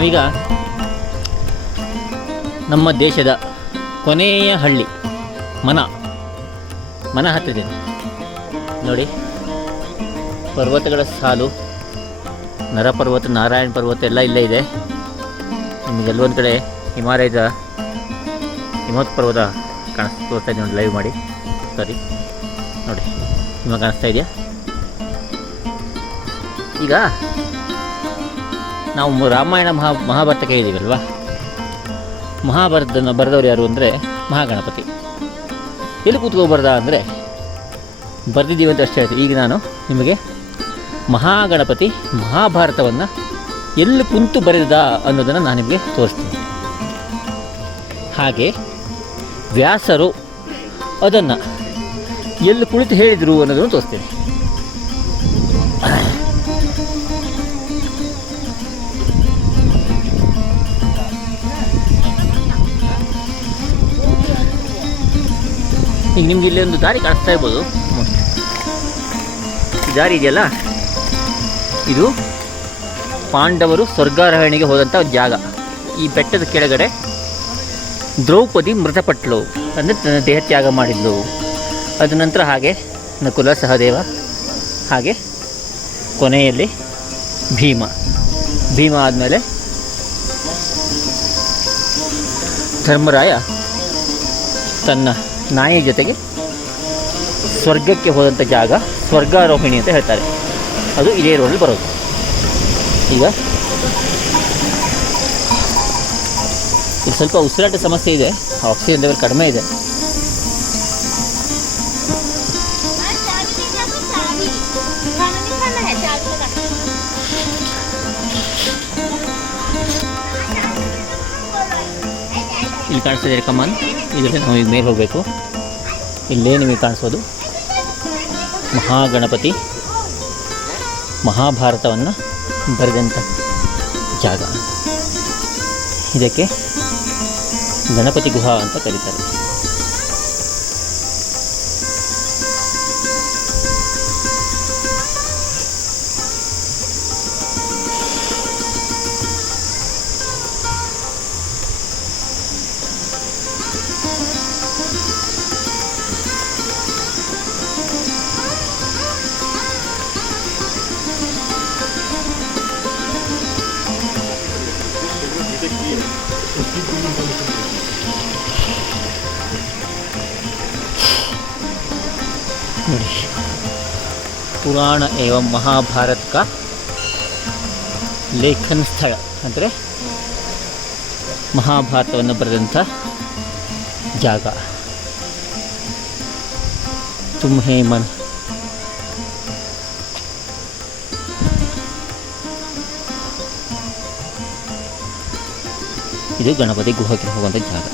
ನಾವೀಗ ನಮ್ಮ ದೇಶದ ಕೊನೆಯ ಹಳ್ಳಿ ಮನ ಹತ್ತಿದ್ದೇನೆ ನೋಡಿ. ಪರ್ವತಗಳ ಸಾಲು, ನರಪರ್ವತ, ನಾರಾಯಣ ಪರ್ವತ ಎಲ್ಲ ಇಲ್ಲೇ ಇದೆ. ನಿಮಗೆಲ್ಲೊಂದು ಕಡೆ ಹಿಮಾಲಯದ ಹಿಮವತ್ ಪರ್ವತ ತೋರಿಸ್ತಾ ಇದ್ದೀನಿ ನೋಡಿ, ಲೈವ್ ಮಾಡಿ. ಸರಿ ನೋಡಿ, ನಿಮಗೆ ಕಾಣಿಸ್ತಾ ಇದೆಯಾ? ಈಗ ನಾವು ರಾಮಾಯಣ ಮಹಾಭಾರತ ಕೇಳಿದ್ದೀವಲ್ವ. ಮಹಾಭಾರತನ ಬರೆದವ್ರು ಯಾರು ಅಂದರೆ ಮಹಾಗಣಪತಿ. ಎಲ್ಲಿ ಕೂತ್ಕೋಬಾರ್ದ ಅಂದರೆ ಬರೆದಿದ್ದೀವಿ ಅಂತ ಅಷ್ಟೇ ಹೇಳ್ತೀವಿ. ಈಗ ನಾನು ನಿಮಗೆ ಮಹಾಗಣಪತಿ ಮಹಾಭಾರತವನ್ನು ಎಲ್ಲಿ ಕುಂತು ಬರೆದ ಅನ್ನೋದನ್ನು ನಾನು ನಿಮಗೆ ತೋರಿಸ್ತೀನಿ. ಹಾಗೆ ವ್ಯಾಸರು ಅದನ್ನು ಎಲ್ಲಿ ಕುಳಿತು ಹೇಳಿದರು ಅನ್ನೋದನ್ನು ತೋರಿಸ್ತೀನಿ. ಈಗ ನಿಮ್ಗೆ ಇಲ್ಲಿ ಒಂದು ದಾರಿ ಕಾಣಿಸ್ತಾ ಇರ್ಬೋದು. ಈ ದಾರಿ ಇದೆಯಲ್ಲ, ಇದು ಪಾಂಡವರು ಸ್ವರ್ಗಾರೋಹಣೆಗೆ ಹೋದಂಥ ಒಂದು ಜಾಗ. ಈ ಬೆಟ್ಟದ ಕೆಳಗಡೆ ದ್ರೌಪದಿ ಮೃತಪಟ್ಟಳು, ಅಂದರೆ ತನ್ನ ದೇಹ ತ್ಯಾಗ ಮಾಡಿದ್ಲು. ಅದ ನಂತರ ಹಾಗೆ ನಕುಲ ಸಹದೇವ, ಹಾಗೆ ಕೊನೆಯಲ್ಲಿ ಭೀಮ ಆದಮೇಲೆ ಧರ್ಮರಾಯ ತನ್ನ ನಾಯಿ ಜೊತೆಗೆ ಸ್ವರ್ಗಕ್ಕೆ ಹೋದಂಥ ಜಾಗ ಸ್ವರ್ಗಾರೋಹಿಣಿ ಅಂತ ಹೇಳ್ತಾರೆ. ಅದು ಇದೇ ರೋಡಲ್ಲಿ ಬರೋದು. ಈಗ ಇಲ್ಲಿ ಸ್ವಲ್ಪ ಉಸಿರಾಟ ಸಮಸ್ಯೆ ಇದೆ, ಆಕ್ಸಿಜನ್ ಲೆವೆಲ್ ಕಡಿಮೆ ಇದೆ. ಇಲ್ಲಿ ಕಾಣಿಸ್ತಾ ಇದೆ ಕಮಾನ್, ಇದರಲ್ಲಿ ನಾವು ಈಗ ಮೇಲೆ ಹೋಗಬೇಕು. ಇಲ್ಲೇ ನಿಮಗೆ ಕಾಣಿಸೋದು ಮಹಾಗಣಪತಿ ಮಹಾಭಾರತವನ್ನು ಬರೆದಂಥ ಜಾಗ. ಇದಕ್ಕೆ ಗಣಪತಿ ಗುಹಾ ಅಂತ ಕರೀತಾರೆ. ನೋಡಿ, ಪುರಾಣ ಏವಂ ಮಹಾಭಾರತ ಕಾ ಲೇಖನ ಸ್ಥಳ ಅಂದರೆ ಮಹಾಭಾರತವನ್ನು ಬರೆದಂಥ ಜಾಗ. ತುಮ್ಹೇ ಮನ್ ಇದು ಗಣಪತಿ ಗುಹಕ್ಕೆ ಹೋಗುವಂಥ ಜಾಗ.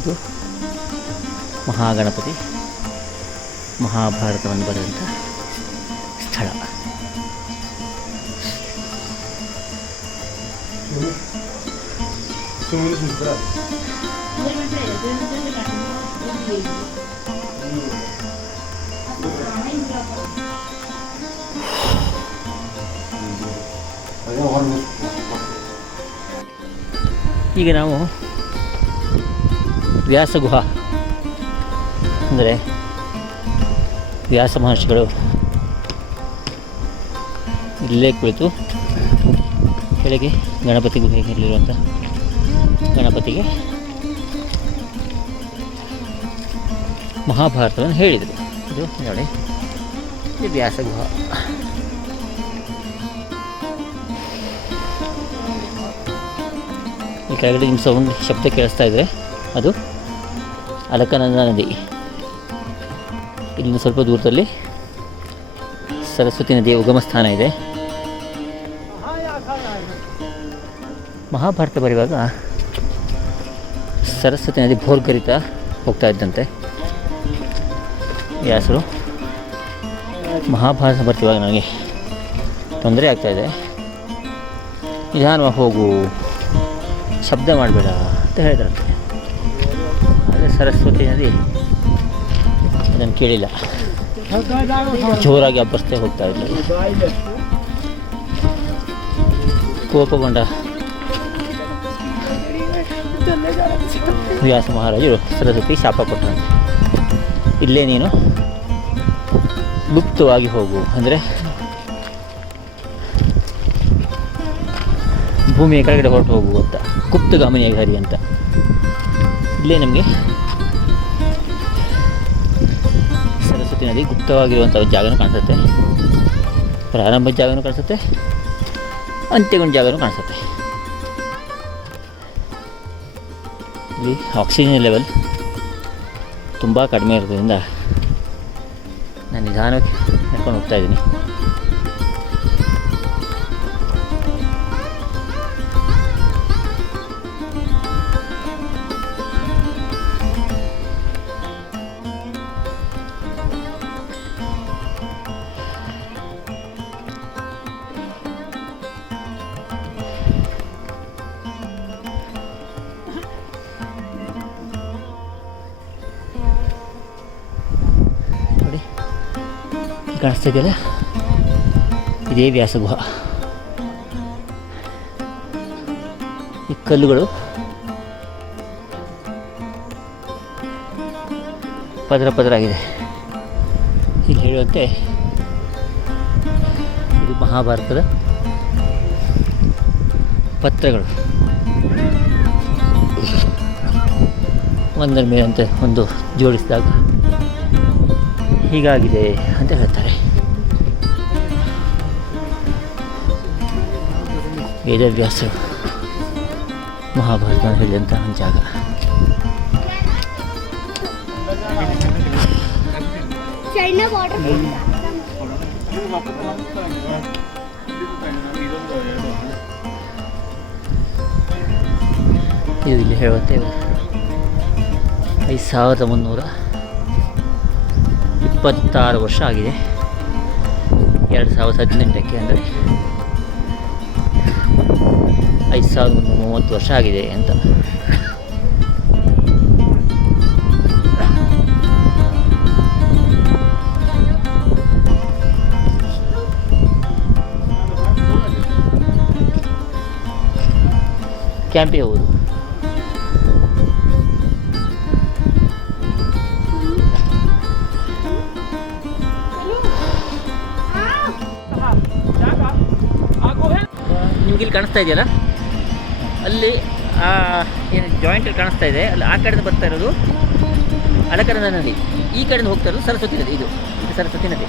ಇದು ಮಹಾಗಣಪತಿ ಮಹಾಭಾರತವನ್ನು ಬರೆದಂಥ ಸ್ಥಳ. ಈಗ ನಾವು ವ್ಯಾಸಗುಹಾ ಅಂದರೆ ವ್ಯಾಸ ಮಹರ್ಷಿಗಳು ಇಲ್ಲೇ ಕುಳಿತು ಕೆಳಗೆ ಗಣಪತಿ ಗುಹೆಯಲ್ಲಿರುವಂಥ ಗಣಪತಿಗೆ ಮಹಾಭಾರತವನ್ನು ಹೇಳಿದರು. ಇದು ನೋಡಿ, ಇದು ವ್ಯಾಸಗುಹಾ. ಈ ಕೆಳಗಡೆ ನಿಮ್ಮ ಸೌಂಡ್ ಶಬ್ದ ಕೇಳಿಸ್ತಾ ಇದ್ದರೆ ಅದು ಅಲಕನಂದ ನದಿ. ಇಲ್ಲಿಂದ ಸ್ವಲ್ಪ ದೂರದಲ್ಲಿ ಸರಸ್ವತಿ ನದಿಯ ಉಗಮ ಸ್ಥಾನ ಇದೆ. ಮಹಾಭಾರತ ಬರೆಯುವಾಗ ಸರಸ್ವತಿ ನದಿ ಭೋರ್ಗರಿತಾ ಹೋಗ್ತಾ ಇದ್ದಂತೆ. ವ್ಯಾಸರು ಮಹಾಭಾರತ ಬರ್ತಿವಾಗ ನನಗೆ ತೊಂದರೆ ಆಗ್ತಾಯಿದೆ, ನಿಧಾನವಾಗಿ ಹೋಗು, ಶಬ್ದ ಮಾಡಬೇಡ ಅಂತ ಹೇಳಿದ್ರಂತೆ. ಆದರೆ ಸರಸ್ವತಿ ನದಿ ಅದನ್ನು ಕೇಳಿಲ್ಲ, ಜೋರಾಗಿ ಅಬ್ಬರಿಸ್ತೇ ಹೋಗ್ತಾ ಇರಲಿಲ್ಲ. ಕೋಪಗೊಂಡ ವ್ಯಾಸ ಮಹಾರಾಜರು ಸರಸ್ವತಿ ಶಾಪ ಕೊಟ್ಟರಂತೆ, ಇಲ್ಲೇ ನೀನು ಗುಪ್ತವಾಗಿ ಹೋಗು, ಅಂದರೆ ಭೂಮಿಯ ಕೆಳಗಡೆ ಹೊರಟು ಹೋಗು ಅಂತ, ಗುಪ್ತಗಾಮಿನಿಯಾಗಿ ಹರಿ ಅಂತ. ಇಲ್ಲೇ ನಮಗೆ ಸರಸ್ವತಿ ನದಿ ಗುಪ್ತವಾಗಿರುವಂಥ ಜಾಗನೂ ಕಾಣಿಸುತ್ತೆ, ಪ್ರಾರಂಭದ ಜಾಗನೂ ಕಾಣಿಸುತ್ತೆ, ಅಂತ್ಯಗೊಂಡ ಜಾಗನೂ ಕಾಣಿಸುತ್ತೆ. ಇಲ್ಲಿ ಆಕ್ಸಿಜನ್ ಲೆವೆಲ್ ತುಂಬ ಕಡಿಮೆ ಇರೋದ್ರಿಂದ ನಾನು ನಿಧಾನಕ್ಕೆ ನಡ್ಕೊಂಡು ಹೋಗ್ತಾ ಇದ್ದೀನಿ. ಕಾಣಿಸ್ತಾ ಇದೆಯಲ್ಲ, ಇದೇ ವ್ಯಾಸಗುಹ. ಈ ಕಲ್ಲುಗಳು ಪದರ ಪದರ ಆಗಿದೆ. ಇಲ್ಲಿ ಹೇಳುವಂತೆ ಇದು ಮಹಾಭಾರತದ ಪತ್ರಗಳು, ಒಂದರ ಮೇಲಂತೆ ಒಂದು ಜೋಡಿಸಿದಾಗ ಹೀಗಾಗಿದೆ ಅಂತ ಹೇಳ್ತಾರೆ. ವೇದವ್ಯಾಸರು ಮಹಾಭಾರತ ಹೇಳಿದಂಥ ಒಂದು ಜಾಗ. ಇದು ಇಲ್ಲಿ ಹೇಳುವಂತೆ 5326 ವರ್ಷ ಆಗಿದೆ. 2018ಕ್ಕೆ ಅಂದರೆ 5330 ವರ್ಷ ಆಗಿದೆ ಅಂತ. ಕ್ಯಾಂಪಿಗೆ ಹೋಗುದು. ನಿಮ್ಗೆ ಇಲ್ಲಿ ಕಾಣಿಸ್ತಾ ಇದೆಯಲ್ಲ, ಅಲ್ಲಿ ಏನು ಜಾಯಿಂಟಲ್ಲಿ ಕಾಣಿಸ್ತಾ ಇದೆ, ಅಲ್ಲಿ ಆ ಕಡೆಯಿಂದ ಬರ್ತಾ ಇರೋದು ಅಲಕನಂದ ನದಿ, ಈ ಕಡೆಯಿಂದ ಹೋಗ್ತಾ ಇರೋದು ಸರಸ್ವತಿ ನದಿ. ಇದು ಸರಸ್ವತಿ ನದಿ.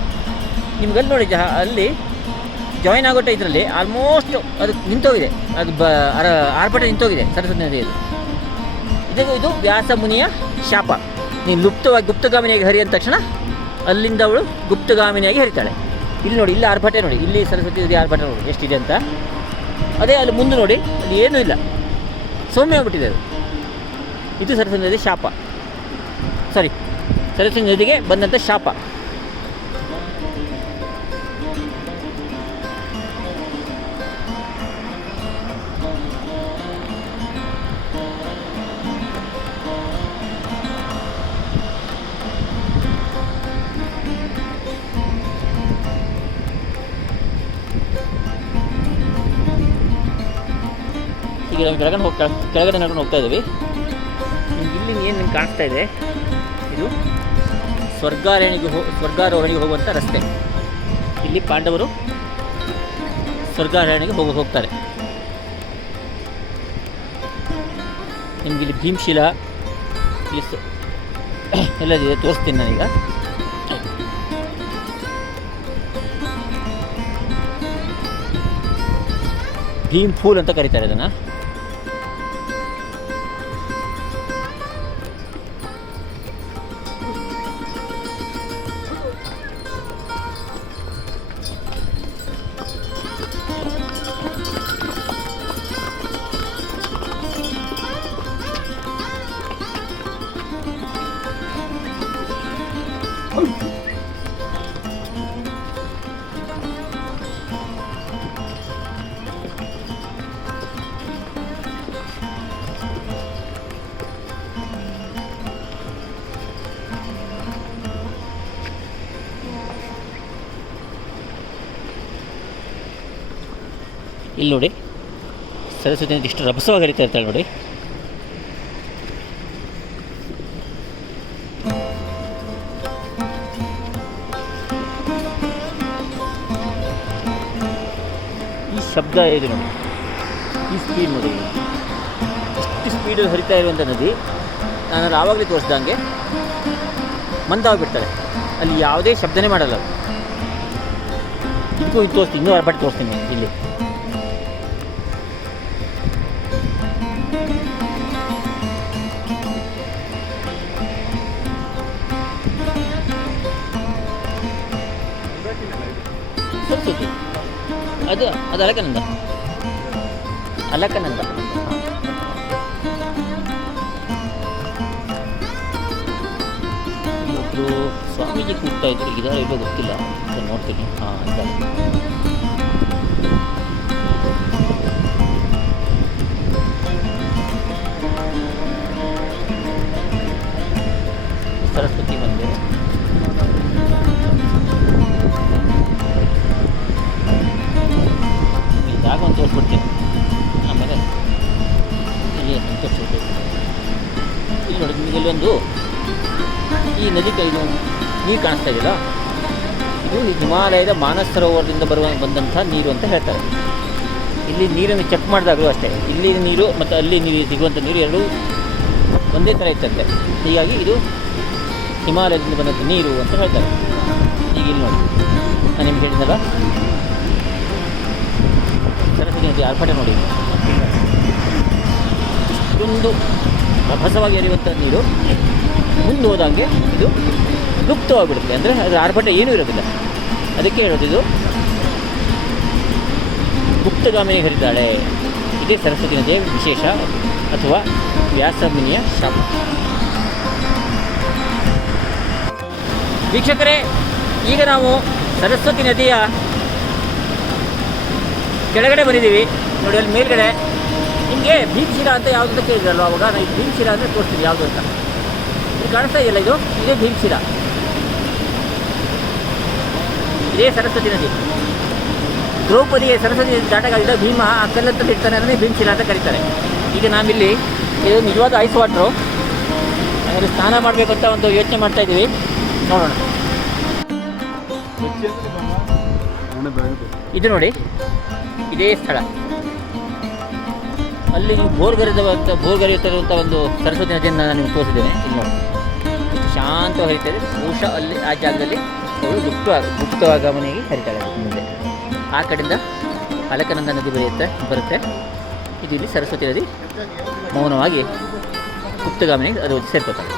ನಿಮ್ಗಲ್ಲಿ ನೋಡಿ ಅಲ್ಲಿ ಜಾಯಿನ್ ಆಗೋಟ ಇದರಲ್ಲಿ ಆಲ್ಮೋಸ್ಟ್ ಅದು ನಿಂತೋಗಿದೆ, ಅದು ಆರ್ಭಟ ನಿಂತೋಗಿದೆ ಸರಸ್ವತಿ ನದಿ. ಇದು ವ್ಯಾಸ ಮುನಿಯ ಶಾಪ. ನೀನು ಗುಪ್ತಗಾಮಿನಿಯಾಗಿ ಹರಿ ಅಂದ ತಕ್ಷಣ ಅಲ್ಲಿಂದ ಅವಳು ಗುಪ್ತಗಾಮಿನಿಯಾಗಿ ಹರಿತಾಳೆ. ಇಲ್ಲಿ ನೋಡಿ, ಇಲ್ಲಿ ಆರ್ಭಟೆ ನೋಡಿ, ಇಲ್ಲಿ ಸರಸ್ವತಿ ನದಿ ಆರ್ಭಟ ನೋಡಿ ಎಷ್ಟಿದೆ ಅಂತ. ಅದೇ ಅಲ್ಲಿ ಮುಂದೆ ನೋಡಿ, ಅಲ್ಲಿ ಏನೂ ಇಲ್ಲ, ಸೌಮ್ಯ ಆಗ್ಬಿಟ್ಟಿದೆ ಅದು. ಇದು ಸರಸ್ವತಿ ನದಿ ಶಾಪ, ಸರಸ್ವತಿ ನದಿಗೆ ಬಂದಂಥ ಶಾಪ. ಈಗ ನಾವು ಕೆಳಗಡೆ ನಡ್ಕೊಂಡು ಹೋಗ್ತಾ ಇದ್ದೀವಿ. ಇಲ್ಲಿ ಏನು ನಿಮ್ಗೆ ಕಾಣಿಸ್ತಾ ಇದೆ, ಇದು ಸ್ವರ್ಗಾರೋಹಣಿಗೆ ಹೋಗುವಂಥ ರಸ್ತೆ. ಇಲ್ಲಿ ಪಾಂಡವರು ಸ್ವರ್ಗಾರೋಹಣಿಗೆ ಹೋಗ್ತಾರೆ. ನಿಮ್ಗೆ ಇಲ್ಲಿ ಭೀಮಶಿಲ ಇಲ್ಲಿ ಎಲ್ಲದಿದೆ, ತೋರಿಸ್ತೀನಿ ನಾನೀಗ. ಭೀಮ್ ಫೂಲ್ ಅಂತ ಕರೀತಾರೆ ಅದನ್ನು. ಇಲ್ಲಿ ನೋಡಿ ಸರಸ್ವತಿ ನದಿ ಇಷ್ಟು ರಭಸವಾಗಿ ಹರಿತಾ ಇರ್ತಾಳೆ ನೋಡಿ. ಈ ಶಬ್ದ ಇದೆ ನೋಡಿ, ಈ ಸ್ಪೀಡ್ ನೋಡಿ, ಇಷ್ಟು ಸ್ಪೀಡಲ್ಲಿ ಹರಿತಾ ಇರುವಂಥ ನದಿ ನಾನು ಆವಾಗಲೇ ತೋರಿಸ್ದಂಗೆ ಮಂದಾಗ್ಬಿಡ್ತಾರೆ, ಅಲ್ಲಿ ಯಾವುದೇ ಶಬ್ದನೇ ಮಾಡಲ್ಲ. ಇದಕ್ಕೂ ಇದು ತೋರಿಸ್ತೀನಿ, ಇನ್ನೂ ಅರ್ಪಟ್ಟು ತೋರಿಸ್ತೀನಿ ಇಲ್ಲಿ. ಸರಸ್ವತಿ ಅದು ಅದು ಅಲಕನಂದ, ಅಲಕನಂದ. ಒಬ್ಬರು ಸ್ವಾಮೀಜಿ ಕೂಗ್ತಾ ಇದ್ರು, ಇದಾರೆ ಇಲ್ಲೋ ಗೊತ್ತಿಲ್ಲ, ನೋಡ್ತೀನಿ. ಹಾಂ, ಇದ್ದಾರೆ. ಸರಸ್ವತಿ ಮಂದಿರ. ಈ ಜಾಗ ಒಂದು ತೋರಿಸ್ಬಿಡ್ತೀನಿ, ಆಮೇಲೆ ಇಲ್ಲಿ ತೋರಿಸ್ಬಿಡ್ತೀನಿ. ಇಲ್ಲಿ ನೋಡಿ, ನಿಮಗೆ ಇಲ್ಲೊಂದು ಈ ನದಿ ಕೈದು ನೀರು ಕಾಣಿಸ್ತಾ ಇದೆಯಲ್ಲ, ಇದು ಹಿಮಾಲಯದ ಮಾನಸ ಸರೋವರದಿಂದ ಬಂದಂಥ ನೀರು ಅಂತ ಹೇಳ್ತಾರೆ. ಇಲ್ಲಿ ನೀರನ್ನು ಚೆಕ್ ಮಾಡಿದಾಗಲೂ ಅಷ್ಟೇ, ಇಲ್ಲಿ ನೀರು ಮತ್ತು ಅಲ್ಲಿ ನೀರು ಸಿಗುವಂಥ ನೀರು ಎರಡೂ ಒಂದೇ ಥರ ಇತ್ತಂತೆ. ಹೀಗಾಗಿ ಇದು ಹಿಮಾಲಯದಿಂದ ಬಂದಂಥ ನೀರು ಅಂತ ಹೇಳ್ತಾರೆ. ಈಗ ಇಲ್ಲಿ ನೋಡಿ, ನಾನು ನಿಮ್ಗೆ ಹೇಳಿದ್ನಲ್ಲ, ಸರಸ್ವತಿ ನದಿ ಆರ್ಭಟ ನೋಡಿ, ಇಷ್ಟೊಂದು ರಭಸವಾಗಿ ಹರಿಯುವಂಥ ನೀರು ಮುಂದೆ ಹೋದಂಗೆ ಇದು ಲುಪ್ತವಾಗಿಬಿಡುತ್ತೆ. ಅಂದರೆ ಅದರ ಆರ್ಭಟ ಏನೂ ಇರೋದಿಲ್ಲ. ಅದಕ್ಕೆ ಹೇಳೋದು ಇದು ಗುಪ್ತಗಾಮಿನಿಗೆ ಹರಿದಾಳೆ. ಇದೇ ಸರಸ್ವತಿ ನದಿಯ ವಿಶೇಷ ಅಥವಾ ವ್ಯಾಸಮುನಿಯ ಶಾಪ. ವೀಕ್ಷಕರೇ, ಈಗ ನಾವು ಸರಸ್ವತಿ ನದಿಯ ಕೆಳಗಡೆ ಬಂದಿದ್ದೀವಿ ನೋಡಿ. ಅಲ್ಲಿ ಮೇಲ್ಗಡೆ ನಿಮಗೆ ಭೀಮಶಿಲಾ ಅಂತ ಯಾವುದು ಅಂತ ಕೇಳಿದ್ರಲ್ವ ಅವಾಗ, ನಾನು ಇದು ಭೀಮಶಿಲಾ ಅಂದರೆ ತೋರಿಸ್ತೀನಿ ಯಾವುದು ಅಂತ. ಇದು ಕಾಣಿಸ್ತಾ ಇದೆಯಲ್ಲ, ಇದೇ ಭೀಮಶಿಲಾ, ಇದೇ ಸರಸ್ವತಿ ನದಿ. ದ್ರೌಪದಿಗೆ ಸರಸ್ವತಿ ನದಿ ದಾಟಗಾಲಿದ್ದ ಭೀಮ ಆ ಕಲ್ಲಂತಲ್ಲಿ ಇರ್ತಾನೆ, ಅದನ್ನೇ ಭೀಮಶಿಲಾ ಅಂತ ಕರೀತಾರೆ. ಈಗ ನಾವಿಲ್ಲಿ ಇದು ನಿಜವಾದ ಐಸ್ ವಾಟ್ರು, ಅದರಲ್ಲಿ ಸ್ನಾನ ಮಾಡಬೇಕು ಅಂತ ಒಂದು ಯೋಚನೆ ಮಾಡ್ತಾ ಇದ್ದೀವಿ, ನೋಡೋಣ. ಇದು ನೋಡಿ, ಇದೇ ಸ್ಥಳ. ಅಲ್ಲಿ ನೀವು ಬೋರ್ಗರಿಯುತ್ತಿರುವಂಥ ಒಂದು ಸರಸ್ವತಿ ನದಿಯನ್ನು ನಾನು ನಿಮ್ಗೆ ತೋರಿಸಿದ್ದೇನೆ. ಇಲ್ಲಿ ನೋಡಿ, ಶಾಂತವಾಗಿ ಹರಿತಾ ಇದೆ. ಬಹುಶಃ ಅಲ್ಲಿ ಆ ಜಾಗದಲ್ಲಿ ಅವಳು ಗುಪ್ತವಾಗಮನಿಗೆ ಹರಿತಾಳೆ ಮುಂದೆ. ಆ ಕಡೆಯಿಂದ ಅಲಕನಂದ ನದಿ ಬರುತ್ತೆ. ಇದು ಇಲ್ಲಿ ಸರಸ್ವತಿ ನದಿ ಮೌನವಾಗಿ ಗುಪ್ತಗಾಮಿನಿಗೆ ಅದು ಸೇರ್ಕೋತಾರೆ.